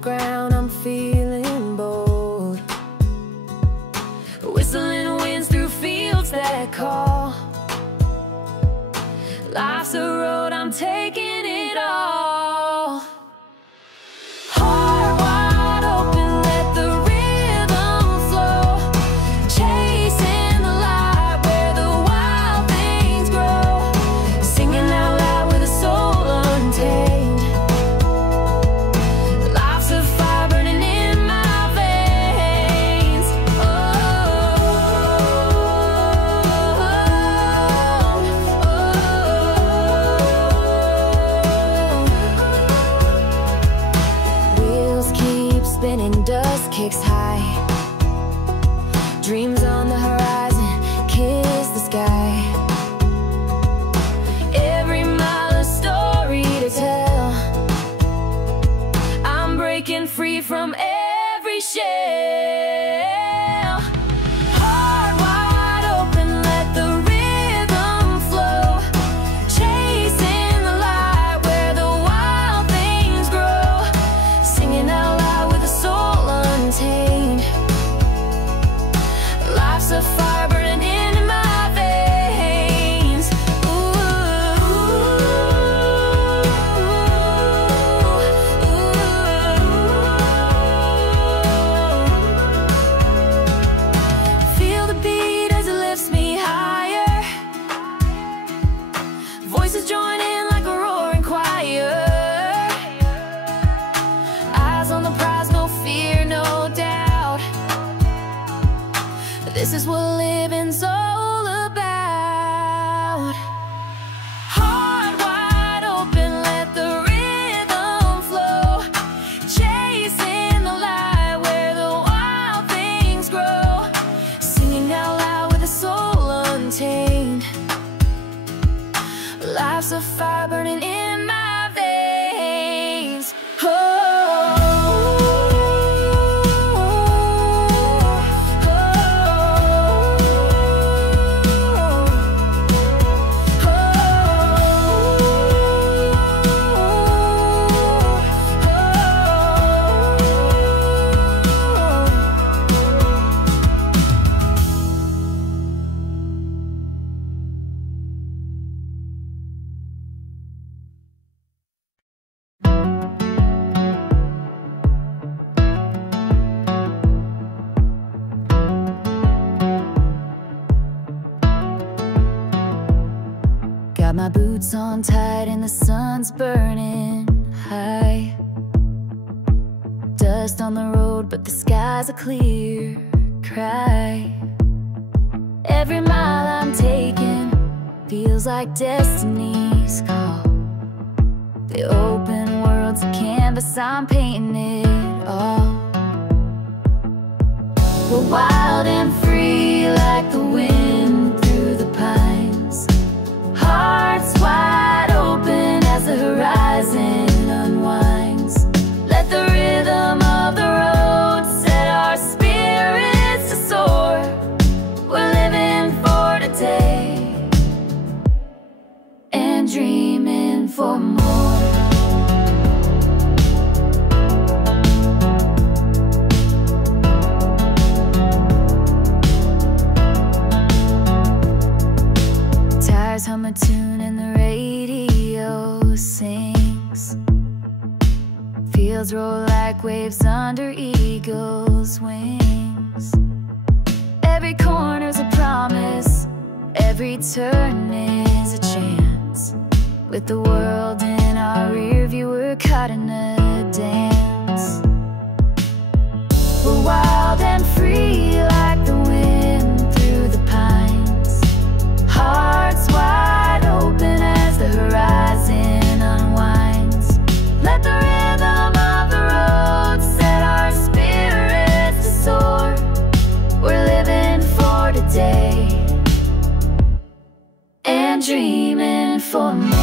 ground, I'm feeling bold. Whistling winds through fields that call. Life's a road, I'm taking it all. Heart wide open, let the rhythm flow. Chasing the light where the wild things grow. Singing out loud with a soul untamed. Life's a fire burning in my veins. Wheels keep spinning, dust kicks high. Dreams on the horizon, kiss the sky. Every mile a story to tell. I'm breaking free from every shell. Heart wide open, let the rhythm flow. Chasing the light where the wild things grow. Singing out loud with a soul untamed. Life's a fire burning in my veins. Feel the beat as it lifts me higher. Voices join in like a roaring choir. Eyes on the prize, no fear, no doubt. This is what living's all about. Heart wide open, let the rhythm flow. Chasing the light where the wild things grow. Singing out loud with a soul untamed. Life's a fire burning in my veins. Got my boots on tight and the sun's burning high. Dust on the road, but the skies are clear. Cry. Every mile I'm taking feels like destiny's call. The open world's a canvas, I'm painting it all. We're wild and free like the wind through the pines. Hearts wide open as the horizon unwinds. Let the rhythm of the road set our spirits to soar. We're living for today and dreaming for more. Tires hum a tune and the radio sings. Fields roll like waves under eagles' wings. Every corner's a promise, every turn is a chance. With the world in our rear view, we're caught in a dance. We're wild and free like the wind through the pines. Hearts wide open as the horizon unwinds. Let the rhythm of the road set our spirits to soar. We're living for today and dreaming for more.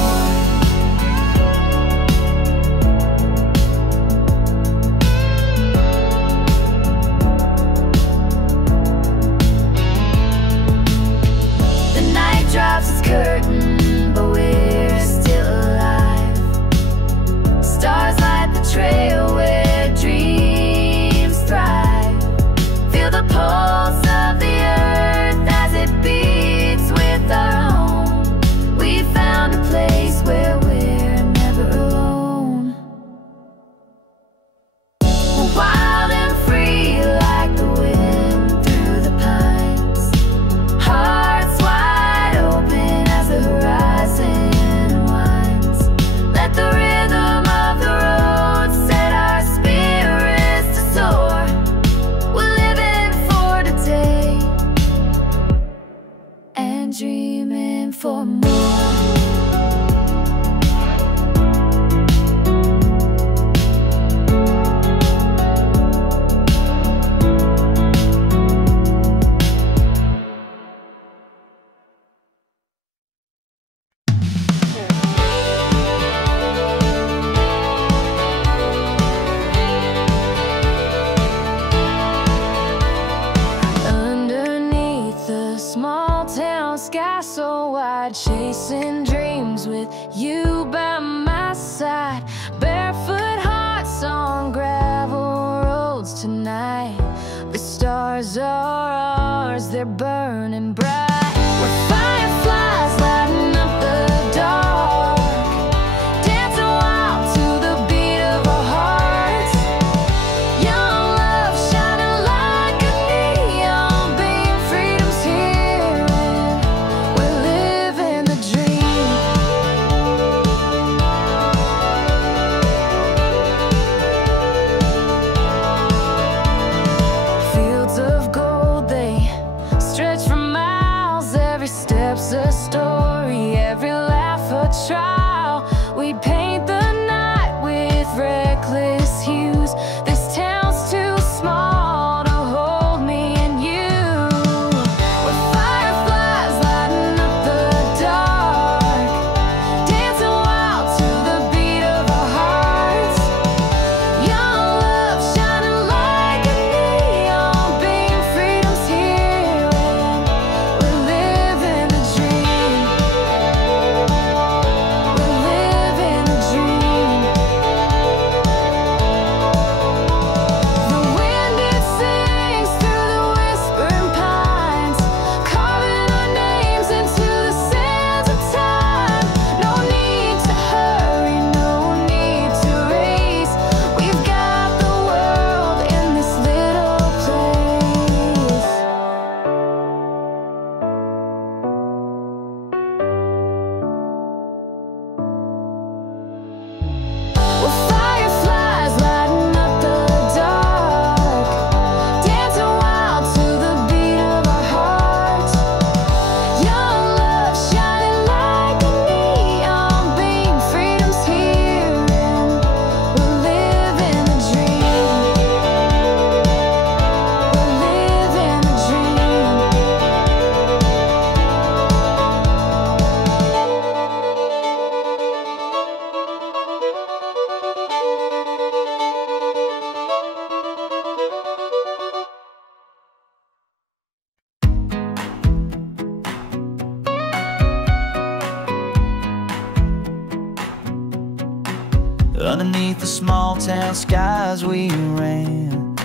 Underneath the small town skies we ran,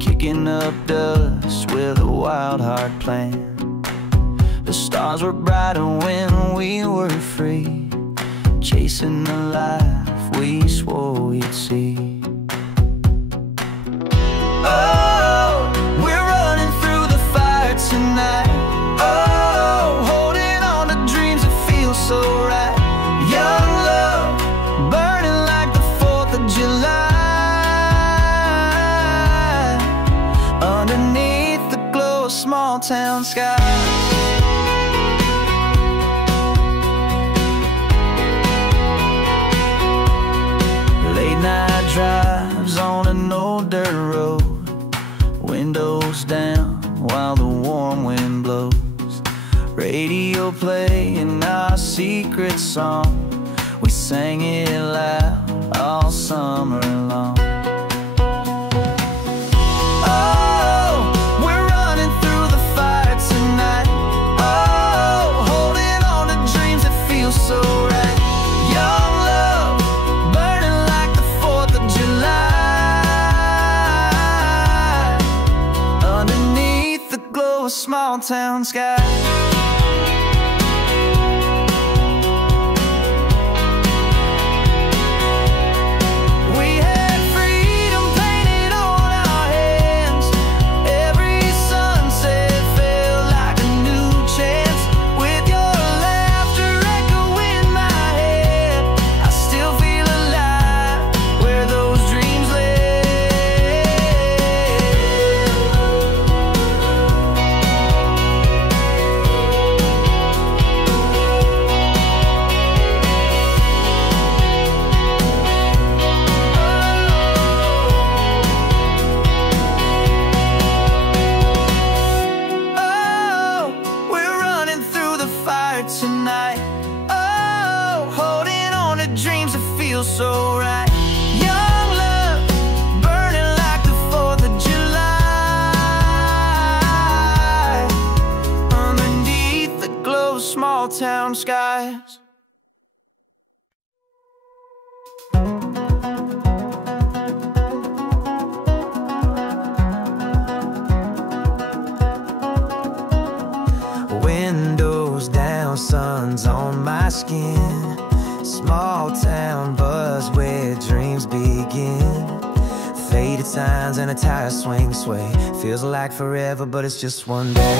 kicking up dust with a wild heart plan. The stars were brighter when we were free, chasing the life we swore we'd see. Oh, we're running through the fire tonight. Oh, holding on to dreams that feel so right. Young love, burning like the 4th of July, underneath the glow of small town skies. Night drives on an old dirt road, windows down while the warm wind blows. Radio playing our secret song, we sang it loud all summer long. Oh, we're running through the fire tonight. Oh, holding on to dreams that feel so right. Young love, burning like the 4th of July, underneath the glow of small town skies. Tonight, oh, holding on to dreams that feel so right. Young love, burning like the 4th of July, underneath the glow of small town skies. Windows down, sun's on my skin. Small town buzz where dreams begin. Faded signs and a tire swing sway. Feels like forever, but it's just one day.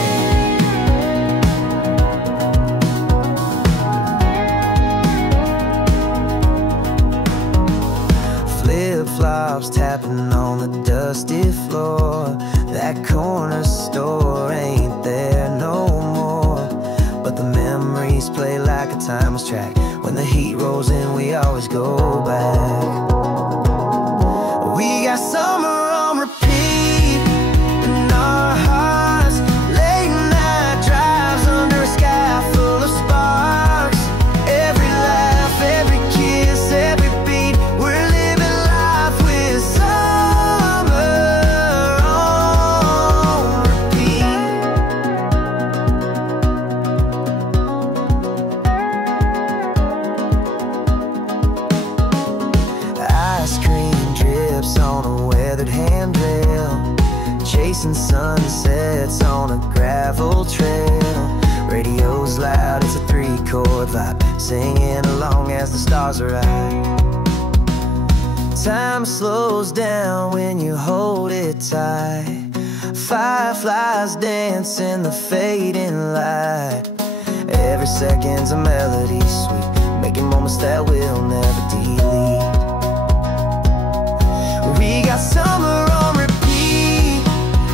Flip-flops tapping on the dusty floor. That corner store ain't there no more, but the memories play like a timeless track. When the heat rolls in, we always go back. We got summer on repeat in our hearts, late night drives under a sky full of sparks. Every laugh, every kiss, every beat, we're living life with summer on repeat. Ice cream drips on a weathered handrail, chasing sunsets on a gravel trail. Radio's loud, it's a 3-chord vibe, singing along as the stars are out. Time slows down when you hold it tight. Fireflies dance in the fading light. Every second's a melody sweet, making moments that we'll never delete. We got summer on repeat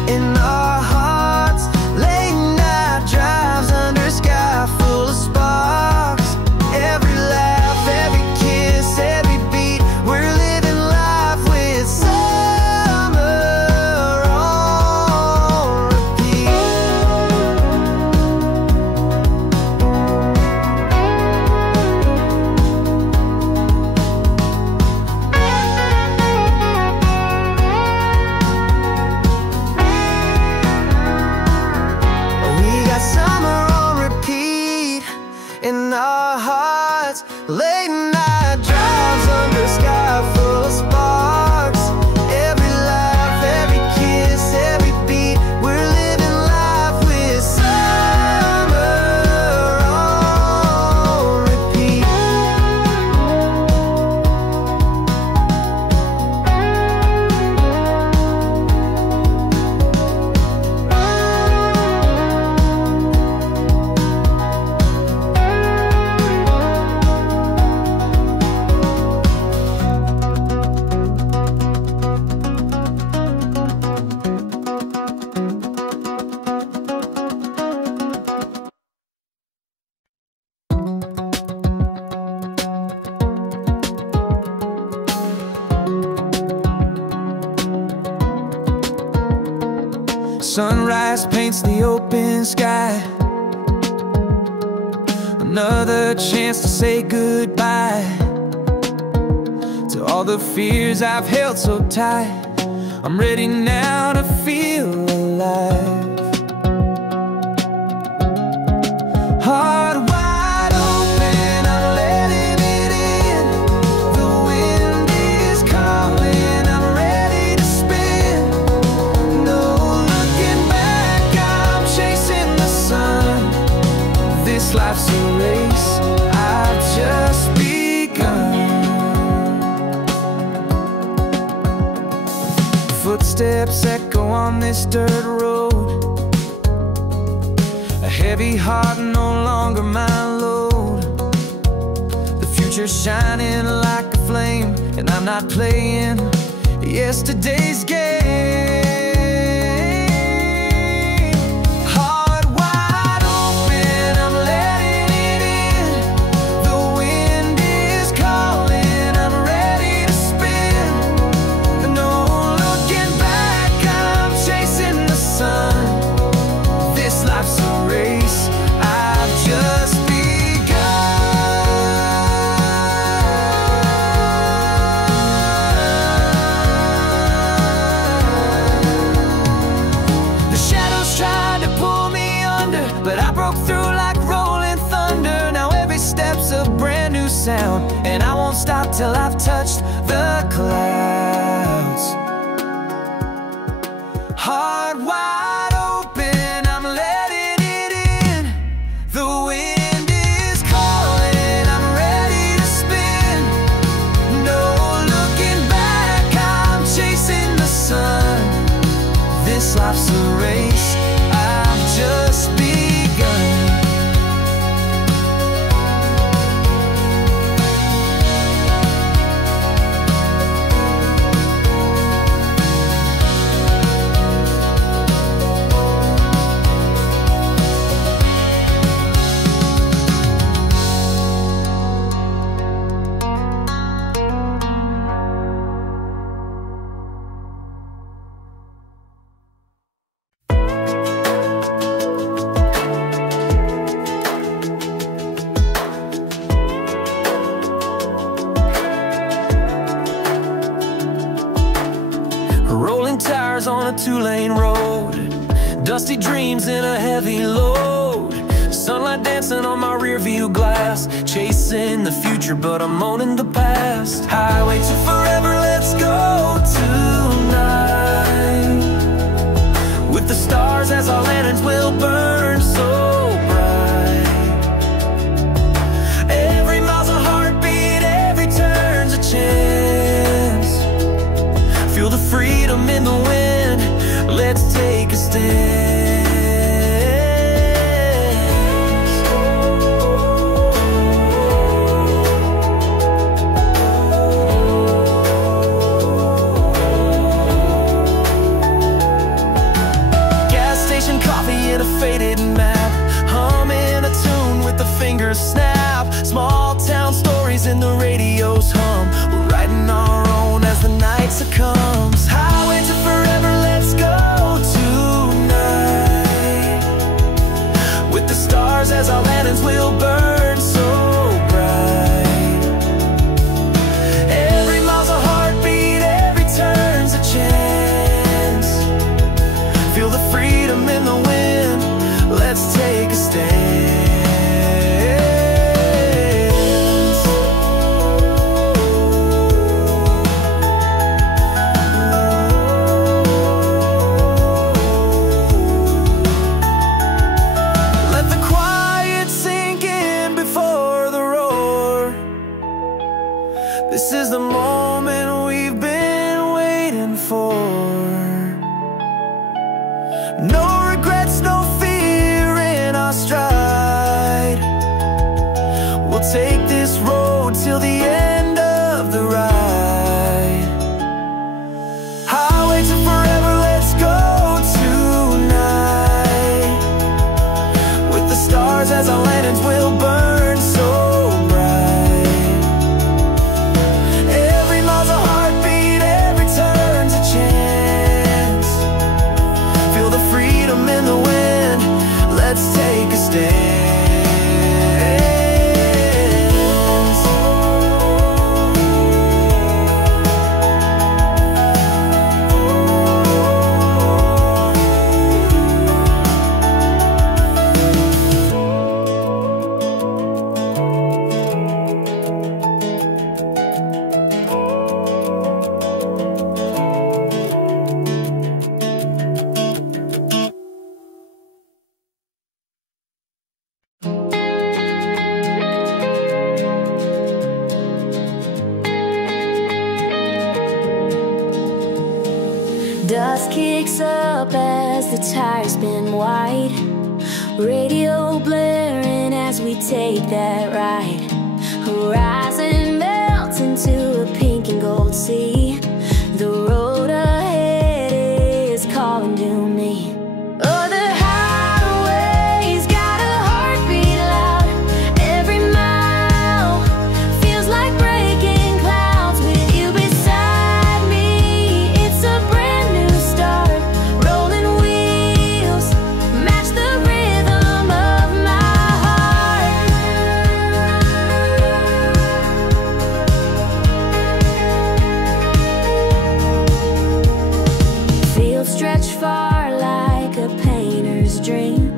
in our hearts, late night drives under a sky full of sparks. Every laugh, every kiss, every beat, we're living life with summer on repeat. Sunrise paints the open sky. Another chance to say goodbye to all the fears I've held so tight. I'm ready now to feel alive. Heart wide open, I'm letting it in. The wind is calling, I'm ready to spin. No looking back, I'm chasing the sun. This life's a race, I've just begun. Footsteps echo on this dirt road. A heavy heart, no longer my load. The future's shining like a flame, and I'm not playing yesterday's game. Heart wide open, I'm letting it in. The wind is calling, I'm ready to spin. No looking back, I'm chasing the sun. This life's a race, I've just but I broke through like rolling thunder. Now every step's a brand new sound, and I won't stop till I've touched the clouds. Heart wide open, I'm letting it in. The wind is calling, I'm ready to spin. No looking back, I'm chasing the sun. This life's a race, I've just begun. Rolling tires on a two-lane road, dusty dreams in a heavy load. Sunlight dancing on my rear view glass, chasing the future but I'm owning the past. Highway to forever, let's go tonight. With the stars as our lanterns will burn so bright. Every mile's a heartbeat, every turn's a chance. Feel the freedom in the wind, let's take a stand. Gas station coffee in a faded map, humming a tune with the fingers snap. Small town stories in the radio's hum. We're writing our own as the night succombs. Highway to forever, let's go tonight. With the stars as our lanterns will burn so bright. Every mile's a heartbeat, every turn's a chance. Feel the freedom in the wind, let's take a stand. This is the moment we've been waiting for. No regrets, no fear in our stride. We'll take this road till the end of the ride. Highway to forever, let's go tonight. With the stars as our lanterns will burn so bright. Every mile's a heartbeat, every turn's a chance. Feel the freedom Dust kicks up as the tires spin wide, radio blaring as we take that ride. Horizon melts into a pink and gold sea. The road ahead is calling to me. Oh, the highway's got a heartbeat loud. Every mile feels like breaking clouds. With you beside me, it's a brand new start. Rolling wheels match the rhythm of my heart. Fields stretch far like a painter's dream.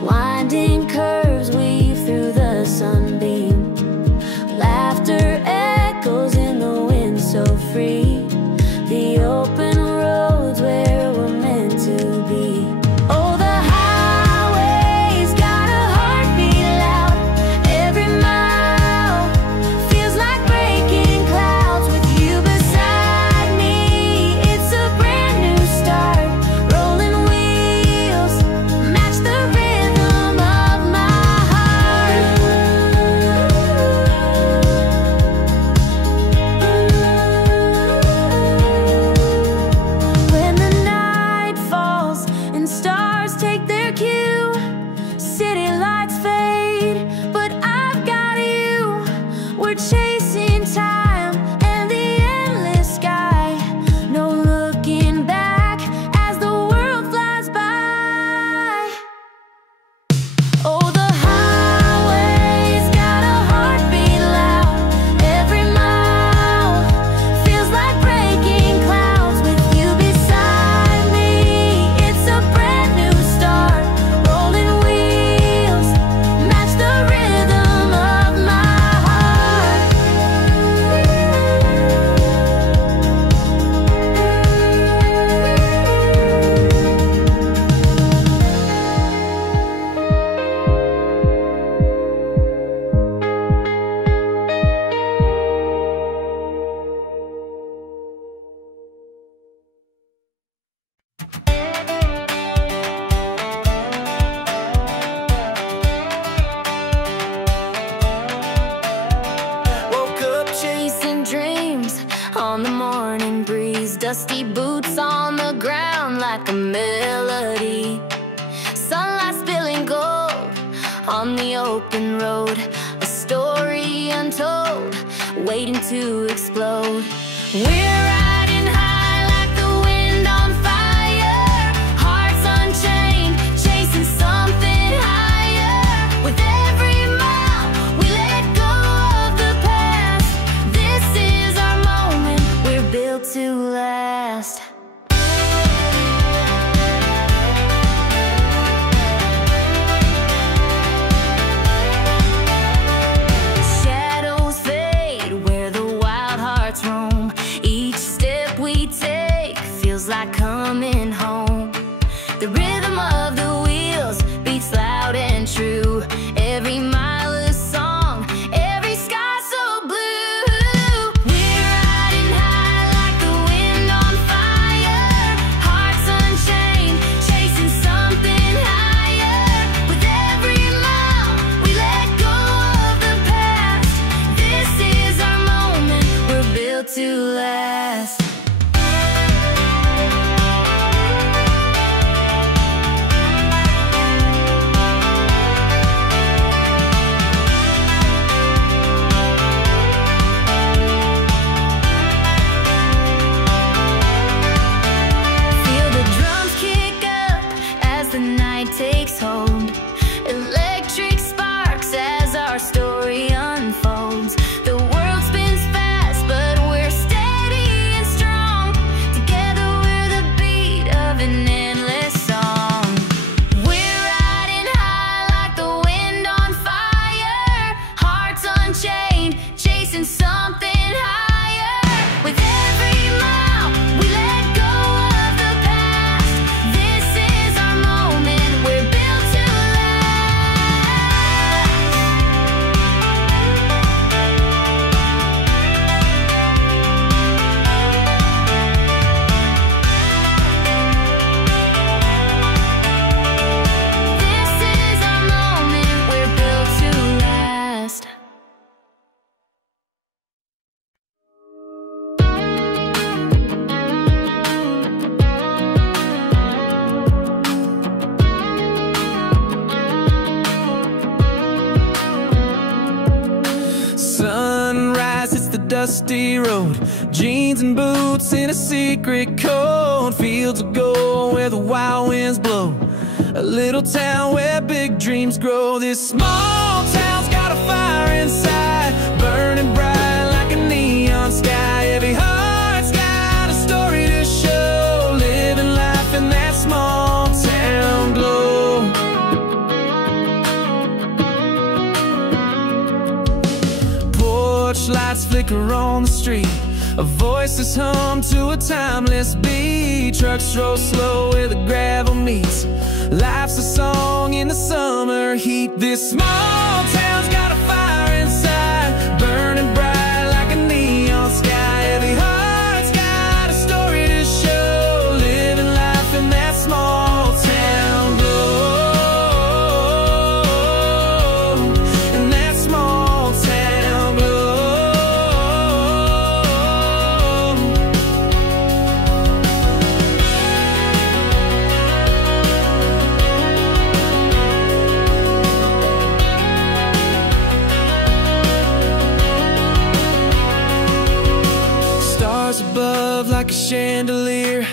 Winding curves weave through the sunbeam. Laughter echoes in the wind so free. The open roads where we're meant to be. Oh, the highway's got a heartbeat loud. Every mile feels like breaking clouds. With you beside me, it's a brand new start. Rolling wheels match the rhythm of my heart. When the night falls and stars take their cue, city lights fade, but I've got you. We're chasing time and the endless sky. No looking back as the world flies by. Oh, the highway's got a heartbeat loud. Every mile feels like breaking clouds. With you beside me, it's a brand new start. Rolling wheels match the rhythm of my heart. Woke up chasing dreams on the morning breeze. Dusty boots on the ground like a melody. Sunlight spilling gold on the open road. A story untold, waiting to explode. We're riding high like the wind on fire. Hearts unchained, chasing something higher. With every mile, we let go of the past. This is our moment, we're built to last. Shadows fade where the wild hearts roam. Each step we take feels like coming home. The rhythm of the wheels beats loud and true. Every mile a song, every sky so blue. We're riding high like the wind on fire. Hearts unchained, chasing something higher. With every mile, we let go of the past. This is our moment, we're built to last. Feel the drums kick up as the night takes hold. Electric sparks as our story unfolds. The world spins fast, but we're steady and strong. dusty road, jeans and boots in a secret code, fields of gold where the wild winds blow, a little town where big dreams grow. This small town's got a fire inside, burning bright like a neon sky. Every heart's got a story to show, living life in that small town glow. Porch lights flicker on the street, a voices hum to a timeless beat. Trucks roll slow where the gravel meets, life's a song in the summer heat. This small town's got a fire inside, burning bright like a neon sky. Every heart's got a story to show, living life in that small town glow, in that small town glow. Above like a chandelier,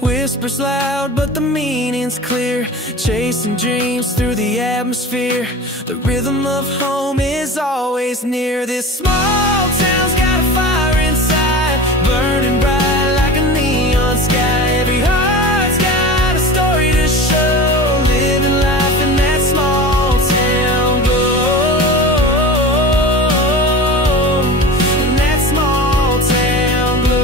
whispers loud but the meaning's clear, chasing dreams through the atmosphere. The rhythm of home is always near. This small town's got a fire inside, burning bright like a neon sky. Every heart's got a story to show, living life in that small town glow, in that small town glow.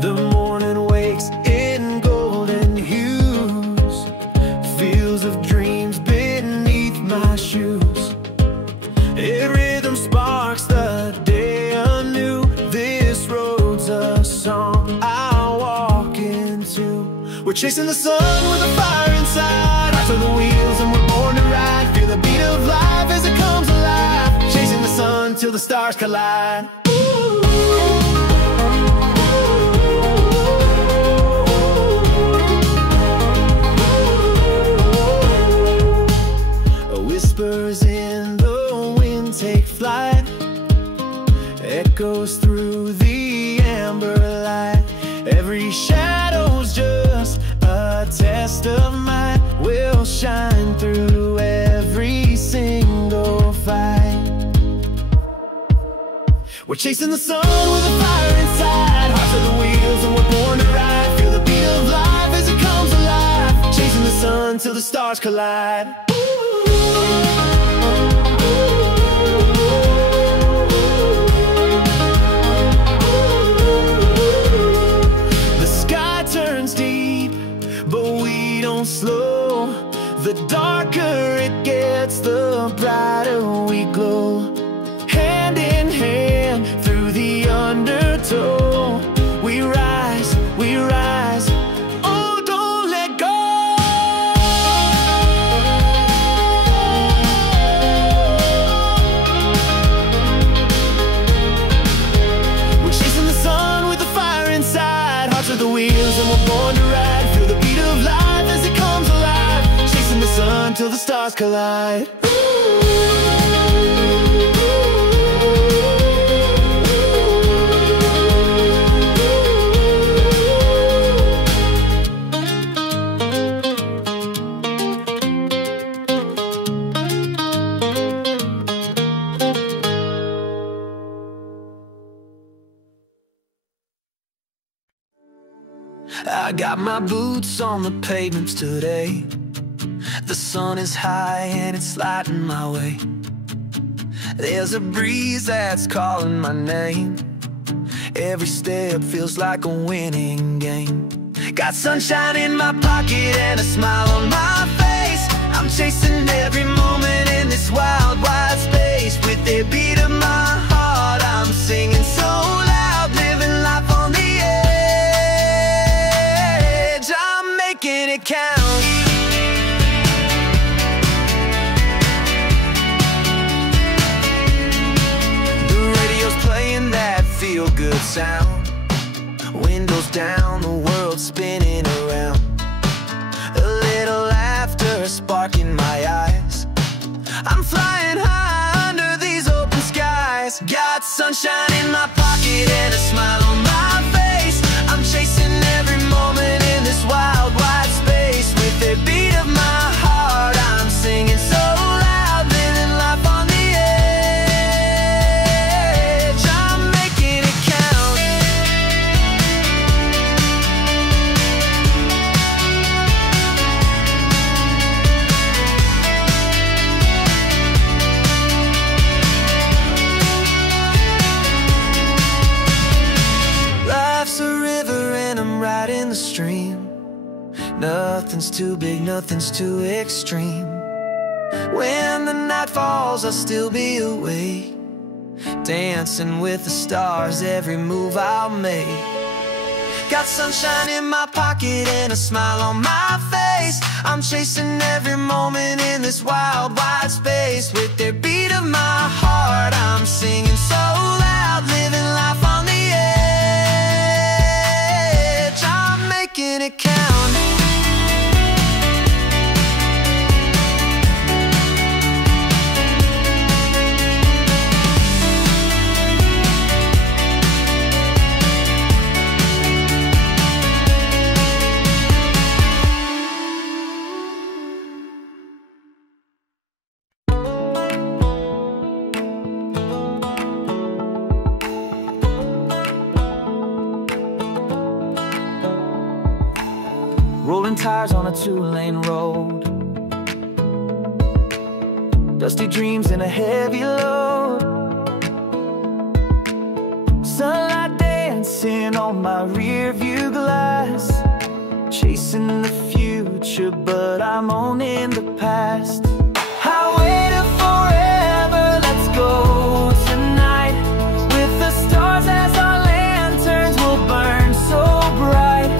The morning wakes in golden hues, fields of dreams beneath my shoes. A rhythm sparks the day anew. This road's a song I walk into. We're chasing the sun with a fire inside, hearts on the wheels and we're born to ride. Feel the beat of life as it comes alive, chasing the sun till the stars collide. Whispers in the wind take flight, echoes through the amber light. Every shadow's just a test of mine, will shine through every single fight. We're chasing the sun with a fire inside, hearts on the wheels and we're born to ride. Feel the beat of life as it comes alive, chasing the sun till the stars collide. The sky turns deep, but we don't slow. The darker it gets, the brighter we glow. Hand in hand through the undertow, we rise, we rise. Oh, don't let go. We're chasing the sun with the fire inside, hearts with the wheels and we're born to ride. Feel the beat of life as it comes alive, chasing the sun till the stars collide. I got my boots on the pavements today. The sun is high and it's lighting my way. There's a breeze that's calling my name. Every step feels like a winning game. Got sunshine in my pocket and a smile on my face. I'm I'm chasing every moment in this wild, wide space. With the beat of my heart, I'm singing so loud, living life on the edge. I'm making it count. The radio's playing that feel-good sound. Windows down, the world spinning around. A little laughter sparking my eyes. I'm flying high under these open skies. Got sunshine in my pocket and a smile on my face. I'm chasing every moment in this wild, wide space. With the beat of my heart, I'm singing so loud, living life on the edge. I'm making it count. Life's a river and I'm riding the stream. Nothing's too big, nothing's too extreme. When the night falls, I'll still be awake, dancing with the stars, every move I'll make. Got sunshine in my pocket and a smile on my face. I'm chasing every moment in this wild, wide space. With the beat of my heart, I'm singing so loud, living life on the edge. I'm making it count. Rolling tires on a two-lane road, dusty dreams in a heavy load. Sunlight dancing on my rear view glass, chasing the future, but I'm owning the past. Highway to forever, let's go tonight. With the stars as our lanterns, we'll burn so bright.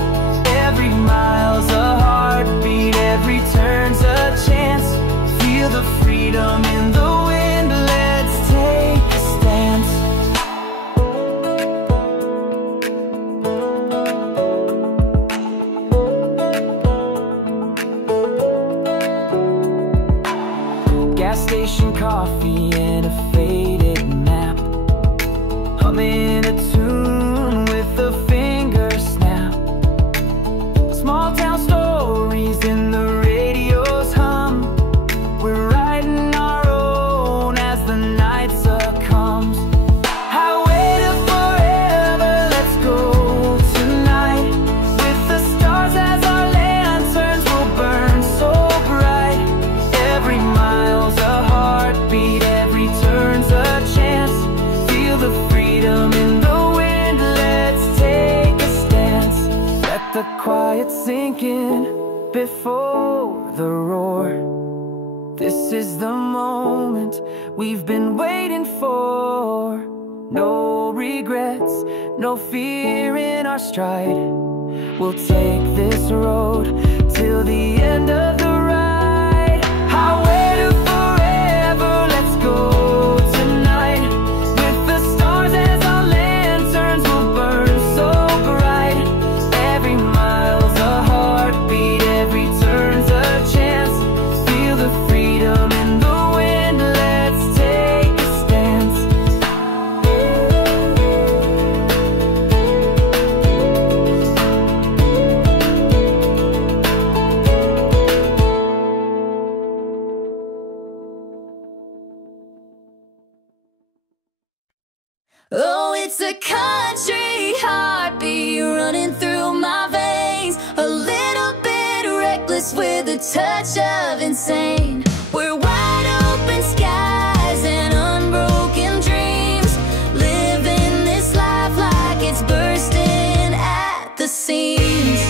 Every mile's a heartbeat, every turn's a chance. Feel the freedom in the wind, let's take a stance. Gas station coffee and a faded nap, humming a tune with a finger snap. Small town stories in the radio's hum. We're writing our own as the night succumbs. Highway to forever, let's go tonight. With the stars as our lanterns, we'll burn so bright. Every mile's a heartbeat, every turn's a chance. Feel the freedom in the wind, let's take a stance. Let the quiet sink in before the roar. This is the moment we've been waiting for. No regrets, no fear in our stride. We'll take this road till the end of the ride. Highway to forever, let's go tonight. With the stars as our lanterns, we'll burn so bright. Every mile's a heartbeat, every turn's a chance. Feel the freedom in the wind, let's take a stance. Oh, it's a country heartbeat running through my veins. A little bit reckless with a touch of insane. We're wide open skies and unbroken dreams, living this life like it's bursting at the seams.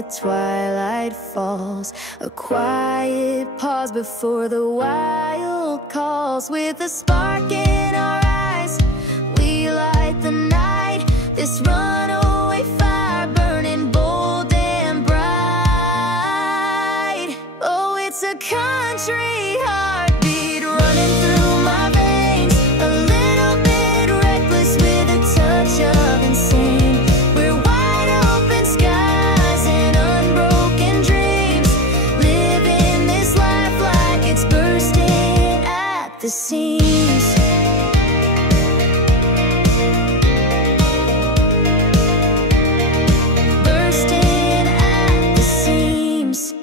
the twilight falls. A quiet pause before the wild calls. With a spark in our eyes, we light the night. This runaway fire burning bold and bright. Oh, it's a country heartbeat running through my veins. A little bit reckless with a touch of insane. We're wide open skies and unbroken dreams, living this life like it's bursting at the seams. Bursting at the seams.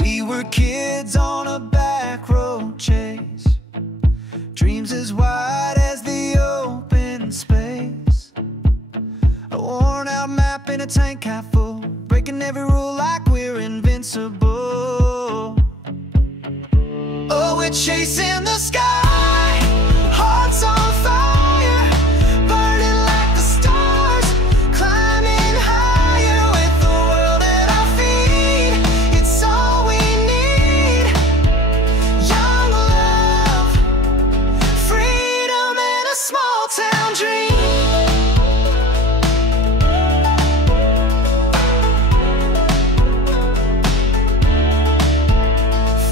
We were kids on a back road chase, dreams as wide as the open space. A worn out map in a tank half full, breaking every rule like we're invincible. Oh, we're chasing the sky, hearts on fire, burning like the stars, climbing higher with the world at our feet. It's all we need. Young love, freedom, and a small town dream.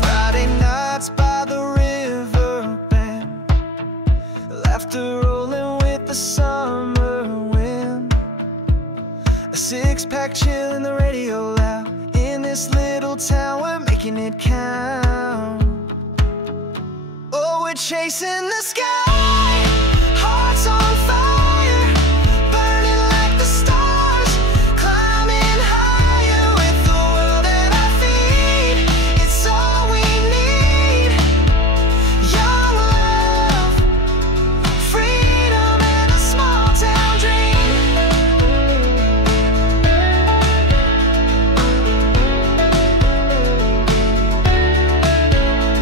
Friday nights by the river bend, laughter rolling with the summer wind. A six-pack chill in the radio loud. In this little town, we're making it count. Oh, we're chasing the sky, hearts on fire, burning like the stars, climbing higher with the world at our feet. It's all we need. Young love, freedom, and a small town dream.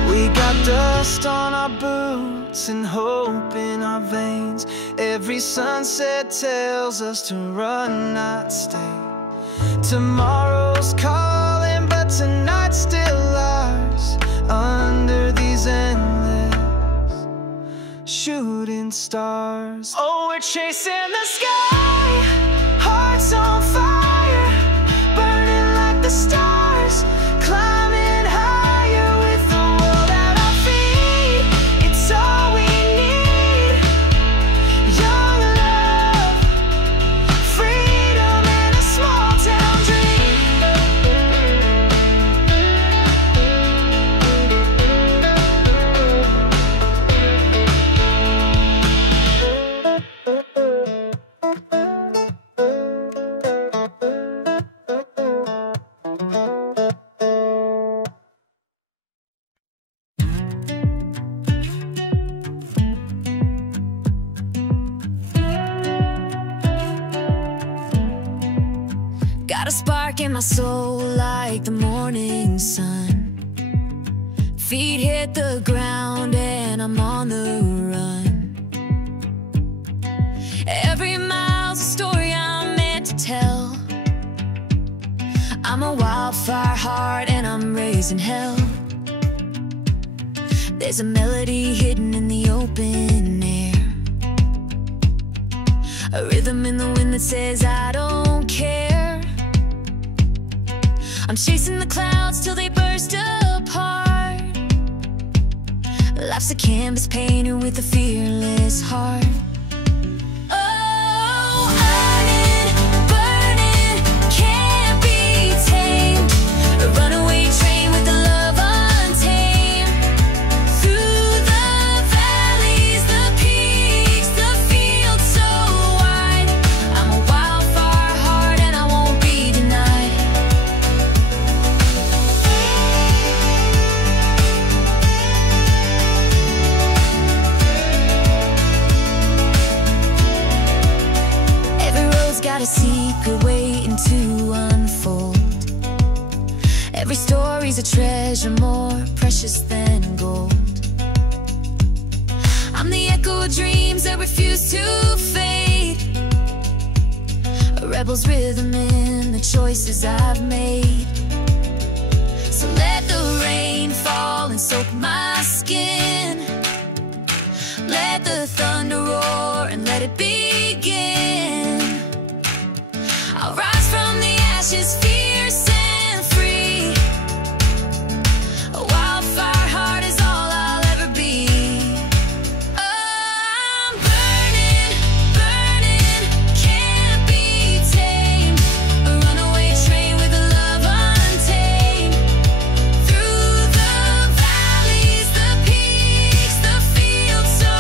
We got dust on our boots and hope in our veins. Every sunset tells us to run, not stay. Tomorrow's calling, but tonight's still ours. Under these endless shooting stars. Oh, we're chasing the sky, hearts on fire, burning like the stars, climbing higher with the world at our feet. It's all we need. Young love, freedom, and a small town dream. Got a spark in my soul like the morning sun. Feet hit the ground and I'm on the run. Every mile's a story I'm meant to tell. I'm a wildfire heart and I'm raising hell. There's a melody hidden in the open air, a rhythm in the wind that says I don't care. I'm chasing the clouds till they burst apart. Life's a canvas painted with a fearless heart. Oh, earning, burning, can't be tamed. A runaway train with the love untamed. Through the valleys, the peaks, the fields so wide. I'm a wildfire heart and I won't be denied. got a secret waiting to unfold. Every story story's a treasure more precious than gold. I'm the echo of dreams that refuse to fade, a rebel's rhythm in the choices I've made. So let the rain fall and soak my skin, let the thunder roar and let it begin. I'll rise from the ashes, fierce and free. A wildfire heart is all I'll ever be. Oh, I'm burning, burning, can't be tamed. A runaway train with a love untamed. Through the valleys, the peaks, the fields so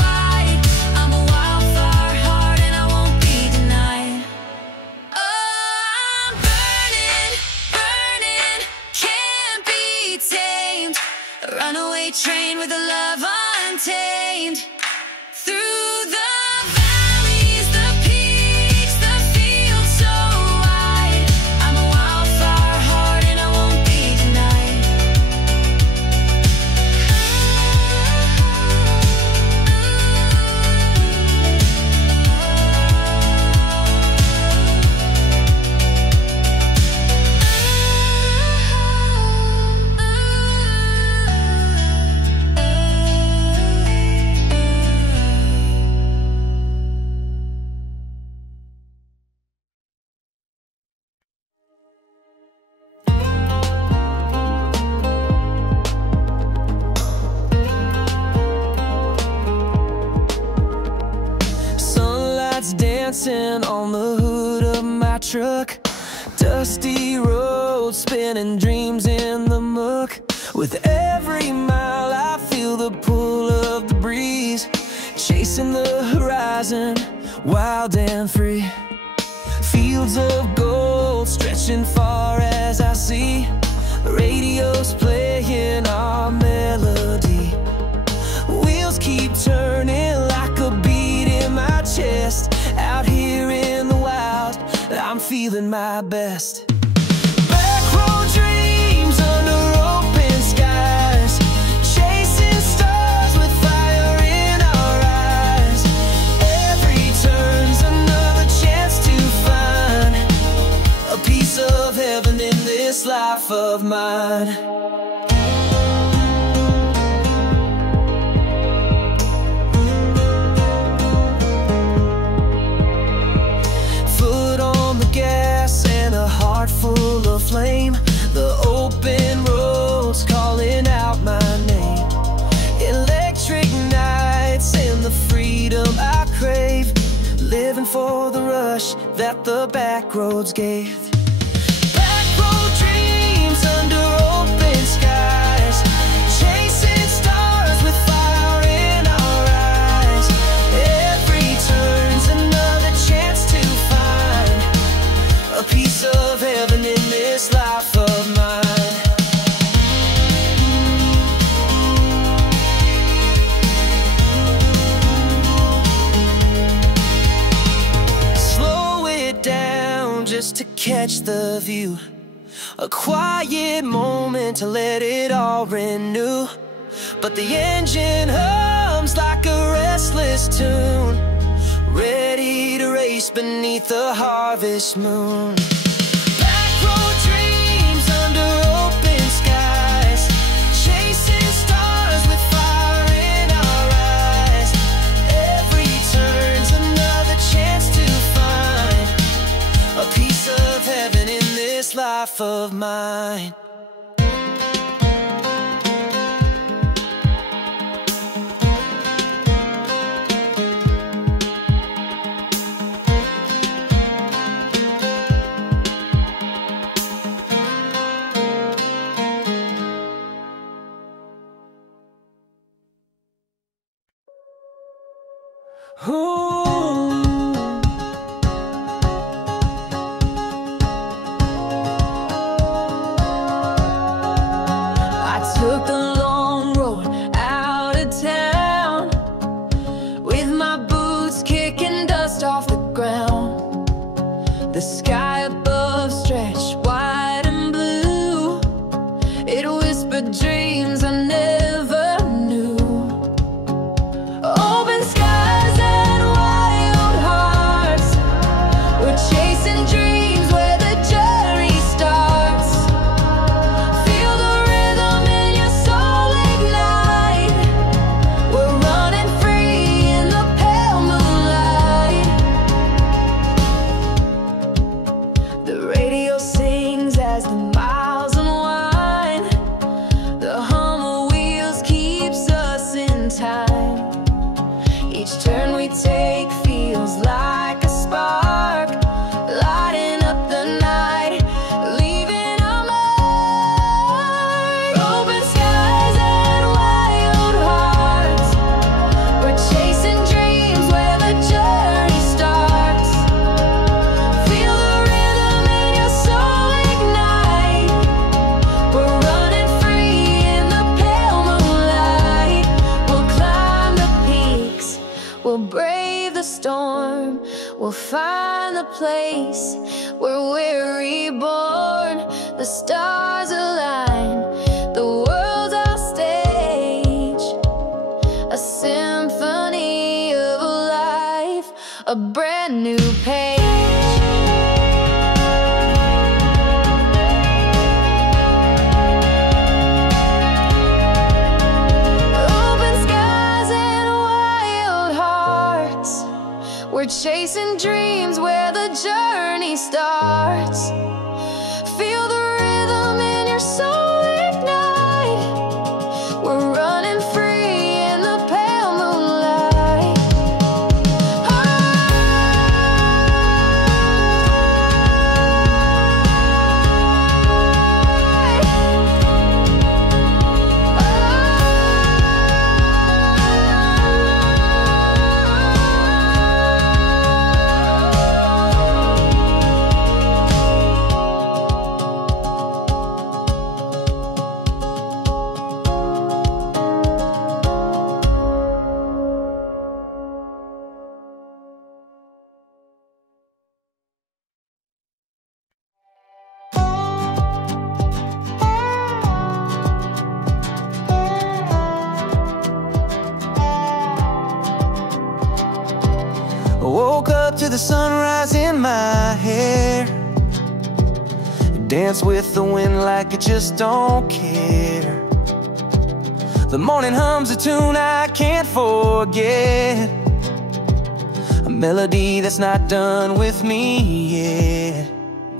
wide. I'm a wildfire heart and I won't be denied. Oh, I'm burning, burning, can't be tamed. A runaway train with a love untamed. Through the valleys, the peaks, the fields so wide. I'm a wildfire heart and I won't be denied. Sunlight's dancing on the hood of my truck, dusty roads spinning dreams in the muck. With every mile I feel the pull of the breeze, chasing the horizon, wild and free. Fields of gold stretching far as I see, the radio's playing our melody. Wheels keep turning like a beat in my chest. Out here in the wild, I'm feeling my best. Back road dreams under open skies, chasing stars with fire in our eyes. Every turn's another chance to find a piece of heaven in this life of mine. Foot on the gas and a heart full of flame, the open roads calling out my name. Electric nights and the freedom I crave, living for the rush that the back roads gave. Back road dreams under open skies, chasing stars with fire in our eyes. Every turn's another chance to find a piece of heaven in this life of mine. Slow it down just to catch the view, a quiet moment to let it all renew. But the engine hums like a restless tune, ready to race beneath the harvest moon. Back road dreams under open skies, chasing stars with fire in our eyes. Every turn's another chance to find a piece of heaven in this life of mine. I took the long road out of town, with my boots kicking dust off the ground. The sky above stretched wide and blue, Each turn we take feels like a spark, lighting up the night, leaving a mark. Open skies and wild hearts, we're chasing dreams where the journey starts. Feel the rhythm in your soul ignite, we're running free in the pale moonlight. We'll climb the peaks, we'll brave the storm, we'll find the place where we're reborn. The stars align, the world's our stage, a symphony of life, a brand new page. Open skies and wild hearts, we're chasing dreams where the journey starts. Feel the rhythm in your soul ignite, we're running free in the pale moonlight. I woke up to the sunrise in my hair, dance with the wind like I just don't care. The morning hums a tune I can't forget, a melody that's not done with me yet.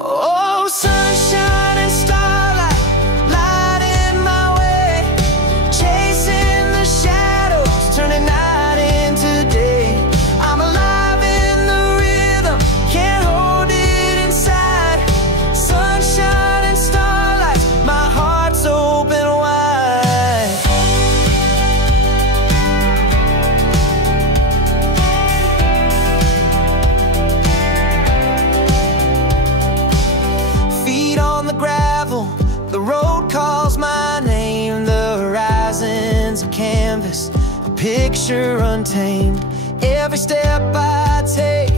Oh, sunshine and starlight, lighting my way, chasing the shadows, turning night into day. I'm alive in the rhythm, can't hold it inside. Sunshine and starlight, my heart's open wide. Feet on the gravel, the road calls my name. The horizon's a canvas, a picture untamed. Every step I take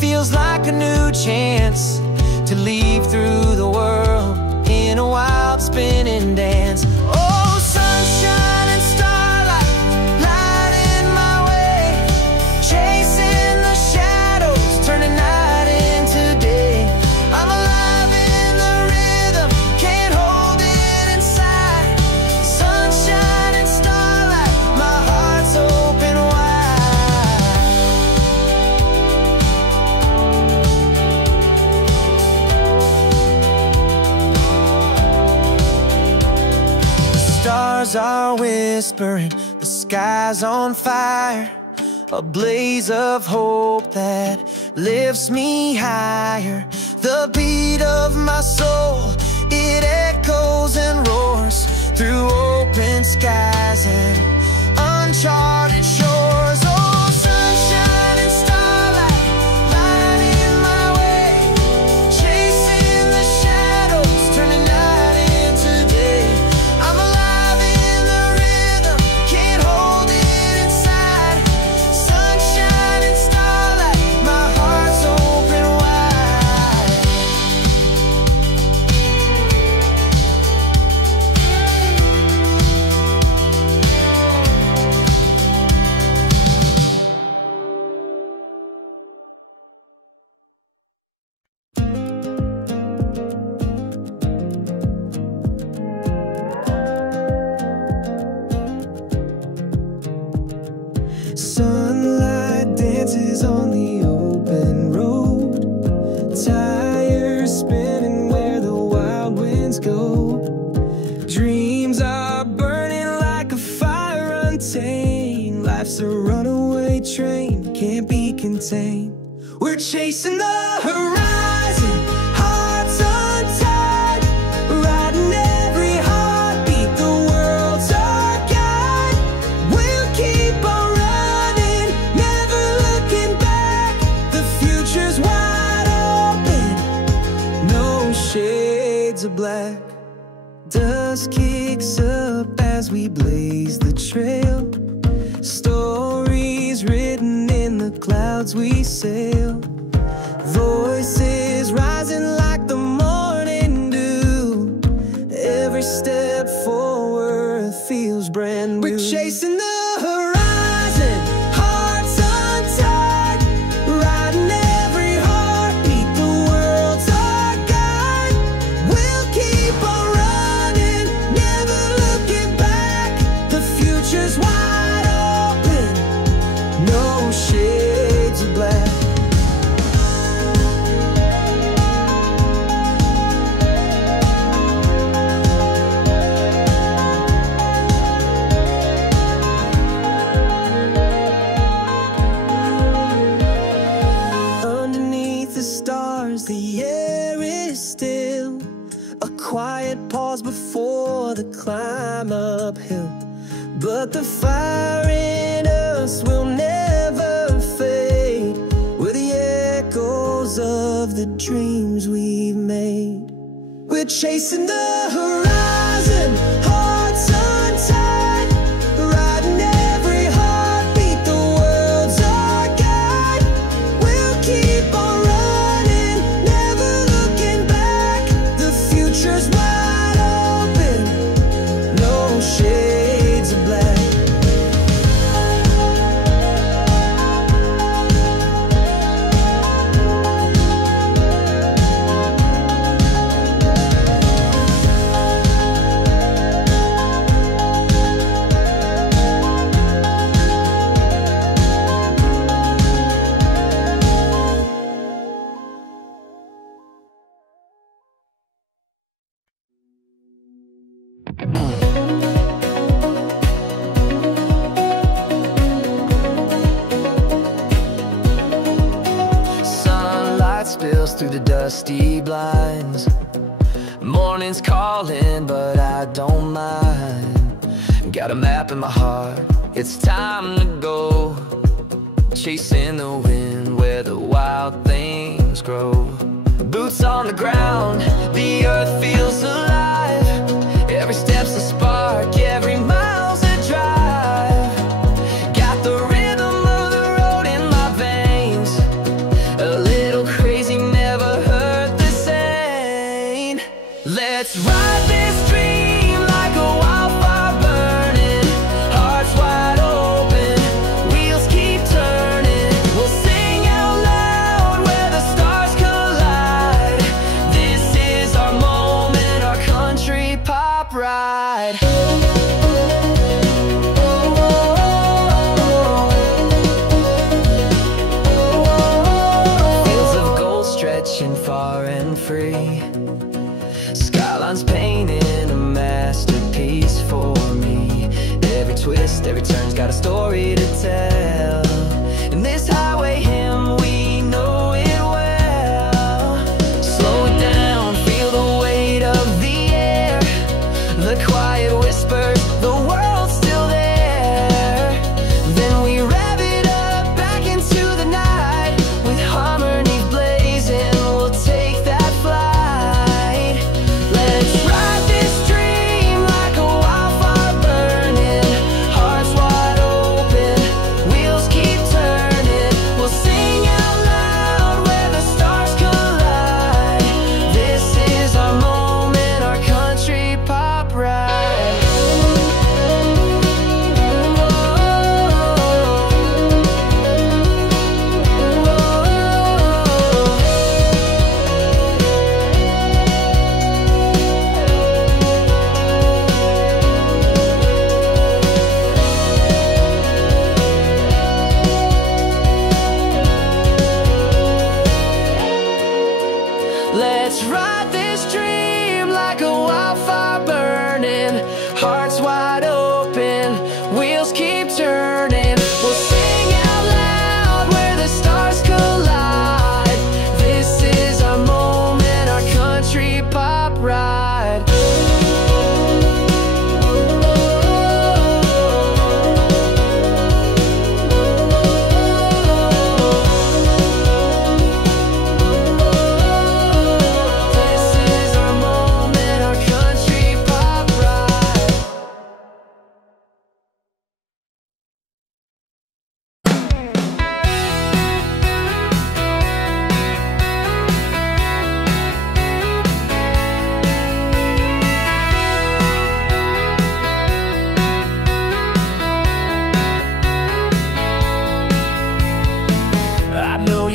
feels like a new chance to leave through the world in a wild spinning dance. Oh, sunshine and starlight, lighting my way, chasing the shadows, turning night into day. I'm alive in the rhythm, can't hold it inside. Sunshine and starlight, my heart's open wide. The stars are whispering, the sky's on fire, a blaze of hope that lifts me higher. The beat of my soul, it echoes and roars through open skies and uncharted shores. Oh, sunshine and starlight, lighting my way, chasing the shadows, turning night into day. I'm alive in the rhythm, can't hold it inside. Sunshine and starlight, my heart's open wide. train, can't be contained. We're chasing the horizon, hearts untied, riding every heartbeat, the world's our guide. We'll keep on running, never looking back. The future's wide open, no shades of black. Dust kicks up as we blaze the trail, stories written in the clouds we sail. Voices rising like the morning dew, every step forward feels brand new. We're chasing the horizon, hearts untied, riding every heartbeat, the world's our guide. We'll keep on running, never looking back. The future's wide open, no shades of black. Underneath the stars, the air is still, a quiet pause before the climb uphill. But the fire in us will never fade, we're the echoes of the dreams we've made. We're chasing the horizon, hearts untied, riding every heartbeat, the world's our guide. We'll keep on running, never looking back. The future's wide open, no shades of black. Sunlight spills through the dusty blinds. Morning's calling, but I don't mind. Got a map in my heart, it's time to go, chasing the wind where the wild things grow. Boots on the ground, the earth feels alive. Every step's a spark, every mile's a drive. Got the rhythm of the road in my veins, a little crazy, never heard the same. Let's ride this dream like a wildfire burning, hearts wide open, wheels keep turning. We'll sing out loud where the stars collide. This is our moment, our country pop ride. Fields of gold stretching far and free, skylines painting a masterpiece for me. Every twist, every turn's got a story to tell. And this highway hymn, we know it well. Slow it down, feel the weight of the air, the quiet whispers, the world's still there. Then we rev it up back into the night, with harmony blazing, we'll take that flight. Let's ride this dream like a wildfire burning, hearts wide open, wheels keep turning. We'll sing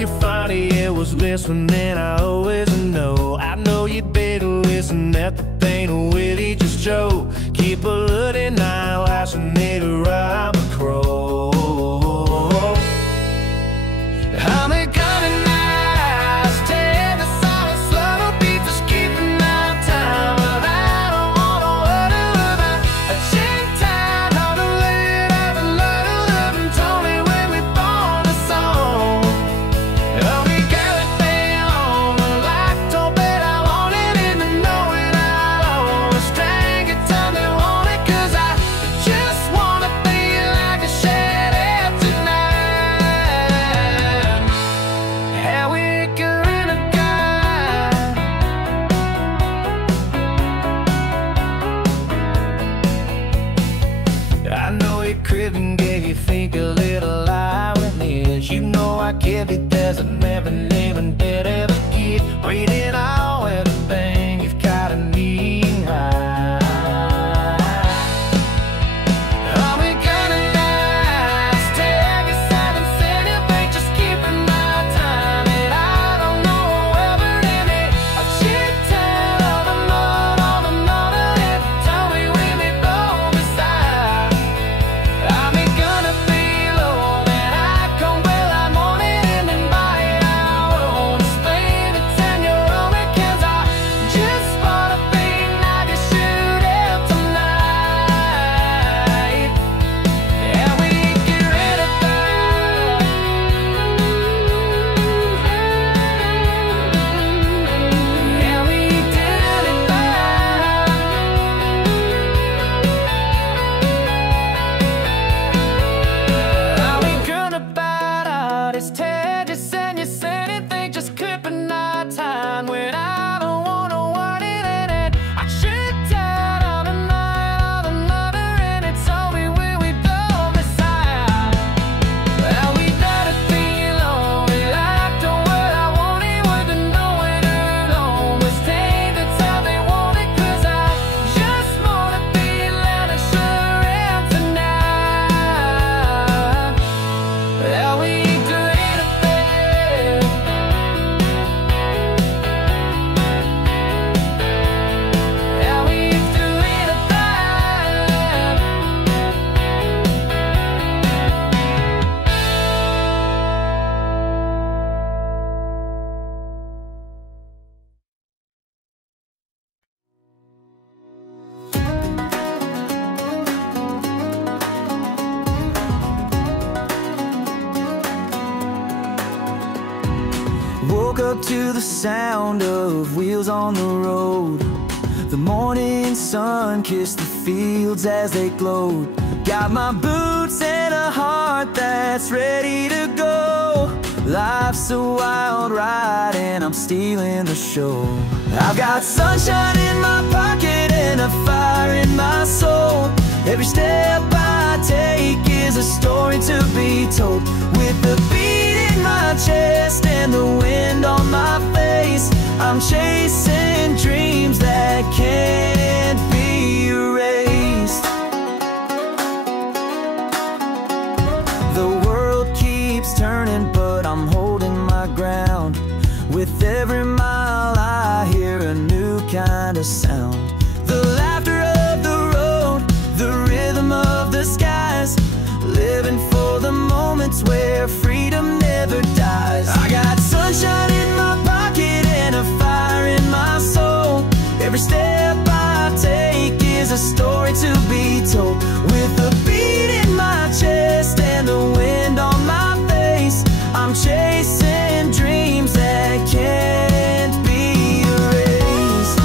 you finally it was bliss when then I always know. I know you better listen at the thing with each Joe. Keep a looking eye, lashing it around the crow. I'm a gunning eyes, take the silent slow beat, just keeping my time. But I don't wanna worry about a check time. How to live, I've been loving, told me when we born a song. Oh, we got it down, like don't bet I want it, and to know it I'll always drag it time they want it, 'cause I just wanna feel like a shed out tonight. How we gonna guide? I know it could and gave you think a little lie with this. You know I give it, there's a never living dead ever kid. Reading all everything you've got to need high. Are we gonna last? Take a second, say you think just keeping my time. And I don't know whether in it I'll shit down all the mud, all the mud that tell me we may both beside. I'm gonna feel low that I come well, I'm on it, and then by it I won't explain it 10 you're on it, 'cause I just wanna feel like a shootout tonight. And we get rid of that. And we did it back. Are we gonna bite out his tail? Just send you anything, just clipping our time when I don't wanna want it in it. I should down on the night of another, and it told me when we don't decide. Well, we let it feel lonely, like the word I wanted, with the knowing alone. Let's take the time they want it, 'cause I just wanna feel like a sure out tonight. Well, we do it a bit. Yeah, we do it a bit. Woke up to the sound of wheels on the road. The morning sun kissed the fields as they glowed. Got my boots and a heart that's ready to go. Life's a wild ride and I'm stealing the show. I've got sunshine in my pocket and a fire in my soul. Every step I take is a story to be told. With the beat in my chest and the wind on my face, I'm chasing dreams that can't be erased. The world keeps turning, but I'm holding my ground. With every mile I hear a new kind of sound. The laughter of the road, the rhythm of the skies, living for the moments where freedom never dies. I got sunshine in my pocket and a fire in my soul. Every step I take is a story to be told. With the beat in my chest and the wind on my face, I'm chasing dreams that can't be erased.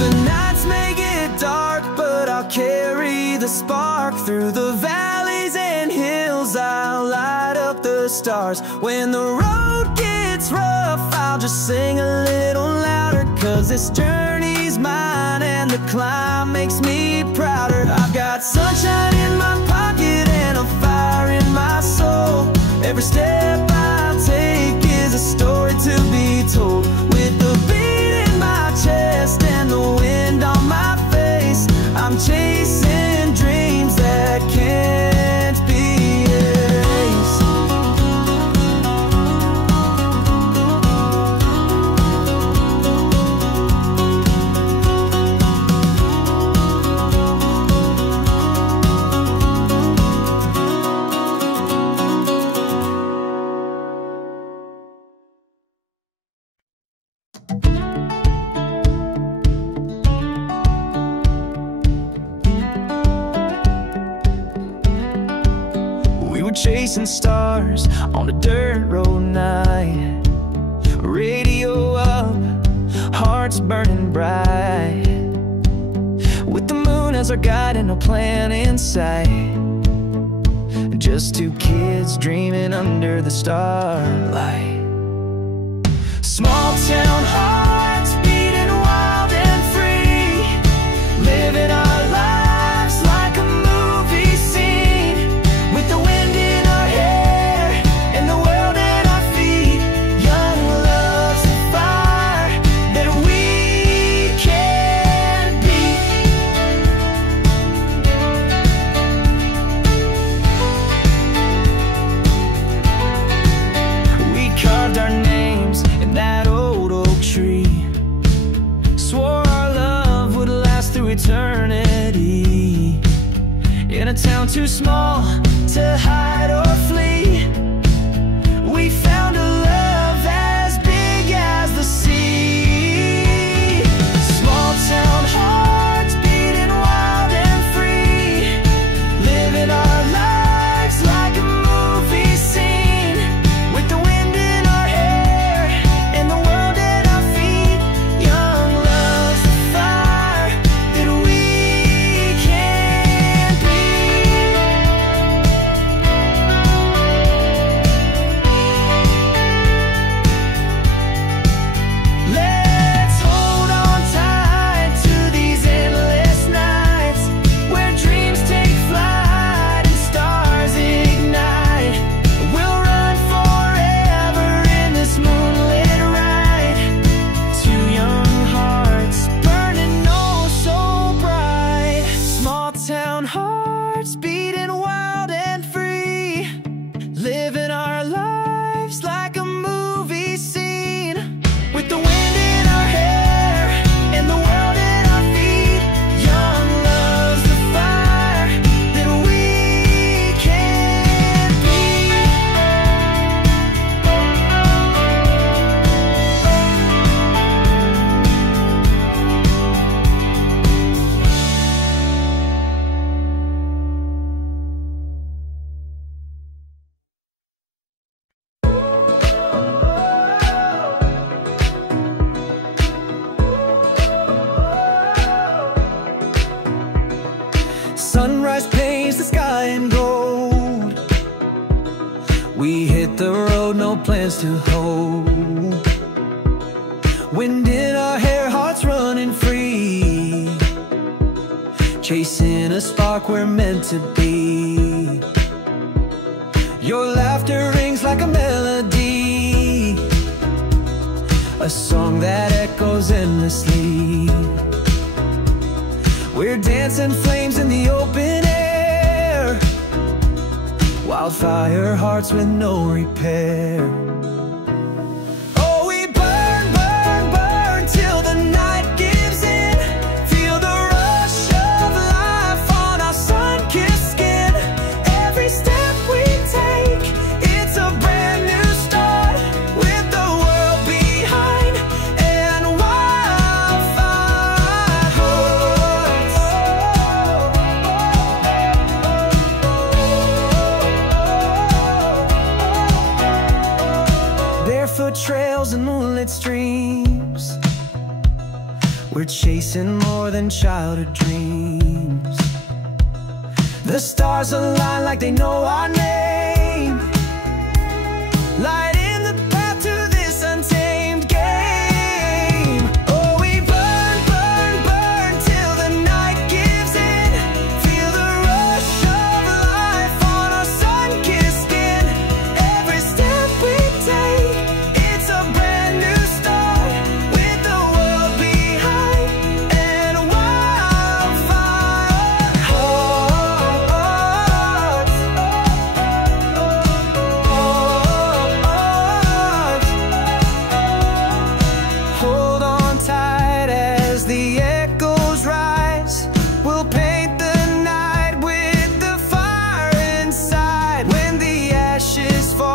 The nights may get dark, but I'll carry the spark. Through the valleys and hills I'll light up the stars. When the road gets rough, I'll just sing a little louder, 'cause this journey's mine and the climb makes me prouder. I've got sunshine in my pocket and a fire in my soul. Every step I take is a story to be told. With the beat in my chest and the wind on my face, I'm chasing dreams that can't be erased. Chasing stars on a dirt road night, radio up, hearts burning bright, with the moon as our guide and no plan in sight. Just two kids dreaming under the starlight. Small town hearts beating wild and free, living our lives like a movie scene, with the wind in our hair and the world at our feet. Young love's the fire that we can't beat. We carved our names in that old oak tree, swore our love would last through eternity. In a town too small to hide or flee, we found a love as big as the sea. Small town hearts beating wild and free, living our lives like a movie scene, with the wind in our hair and the world at our feet. Young love's the fire that we can't beat. Let's hold on tight to these endless nights, where dreams take flight and stars ignite. We'll run forever in this moonlit ride, two young hearts burning oh so bright. Small town hearts beating wild and free, living our lives like a movie scene, with the wind in our hair and the world at our feet. Young love's the fire that we can't beat. Sunrise paints the sky in gold. We hit the road, no plans to hold. Wind in our hair, hearts running free, chasing a spark we're meant to be. Your laughter rings like a melody, a song that echoes endlessly. We're dancing flames in the open air, wildfire hearts with no repair. Oh, we burn, burn, burn till the night gives in. Feel the rush of life on our sun-kissed skin. Every step we take, it's a brand new start, with the world behind and wildfire hearts. Barefoot trails and moonlit streams, we're chasing more than childhood dreams. The stars align like they know our name, lighting the path to this untamed game. Oh, we burn, burn, burn till the night gives in. Feel the rush of life on our sun-kissed skin. Every ashes fall